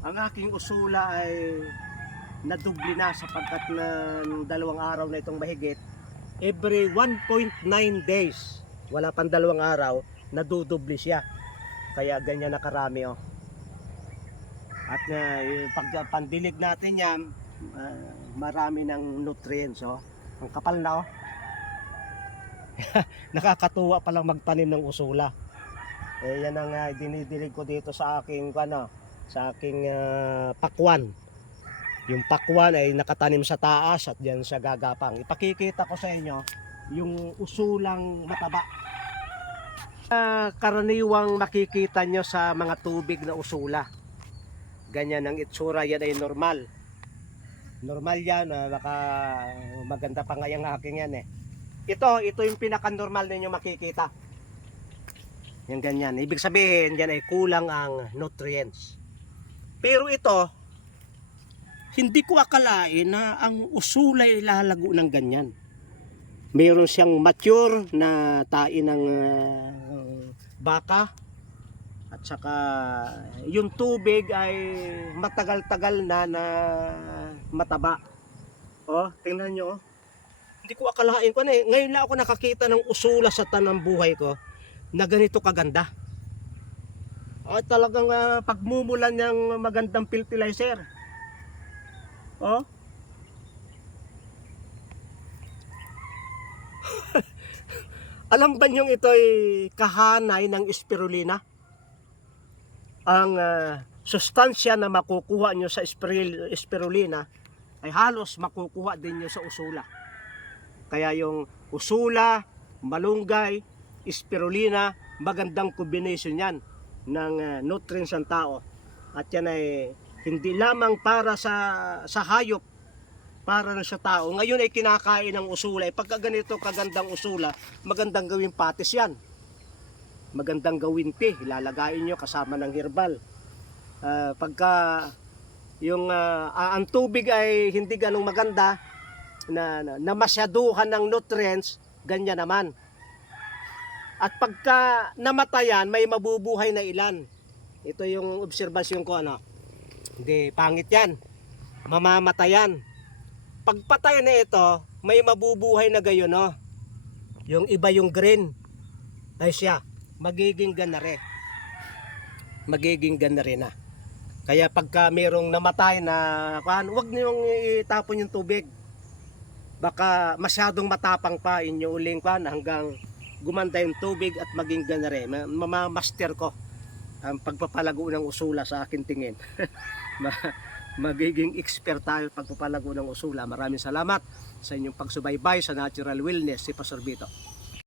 Ang aking usula ay nadubli na sapagkat na nung 2 araw na itong mahigit, every 1.9 days, wala pang 2 araw, nadudubli siya. Kaya ganyan nakarami oh. At pag pandilig natin yan, marami ng nutrients oh. Ang kapal na oh. Nakakatuwa palang magtanim ng usula. Yan ang dinidilig ko dito sa aking pakwan. Yung pakwan ay nakatanim sa taas at diyan siya gagapang. Ipakikita ko sa inyo yung usulang mataba. Karaniwang makikita nyo sa mga tubig na usula. Ganyan ang itsura, yan ay normal. Normal yan, baka maganda pa nga yung aking yan eh. Ito yung pinaka-normal ninyo makikita. Yan ganyan. Ibig sabihin, yan ay kulang ang nutrients. Pero ito, hindi ko akalain na ang usula ay lalago ng ganyan. Mayroon siyang mature na tain ng baka. At saka yung tubig ay matagal-tagal na mataba. Oh, tingnan nyo oh. Hindi ko akalain ko na eh. Ngayon lang ako nakakita ng usula sa tanang buhay ko na ganito kaganda. Ay talagang pagmumulan ng magandang fertilizer. Oh. Alam ba nyo ito ay kahanay ng spirulina? Ang sustansya na makukuha nyo sa spirulina ay halos makukuha din nyo sa usula. Kaya yung usula, malunggay, spirulina, magandang combination yan ng nutrients ng tao. At yan ay hindi lamang para sa hayop, para na sa tao. Ngayon ay kinakain ng usula. Pagka ganito kagandang usula, magandang gawin patis yan. Magandang gawin tea, ilalagayin nyo kasama ng herbal. Pagka yung ang tubig ay hindi ganong maganda, na masyaduhan ng nutrients, ganyan naman. At pagka namatayan, may mabubuhay na ilan. Ito yung obserbasyon ko ano. Hindi, pangit yan. Mamamatayan. Pagpatay na ito, may mabubuhay na gayon no. Yung iba yung green. Ay siya, magiging ganare. Magiging ganare na. Kaya pagka mayroong namatay na, huwag niyong itapon yung tubig. Baka masyadong matapang pa inyo uling hanggang gumanda yung tubig at maging ganare. Mamamaster ko ang pagpapalago ng usula sa akin tingin. Magiging expert tayo pagpapalago ng usula. Maraming salamat sa inyong pagsubaybay sa Natural Wellness, si Pastor Vito.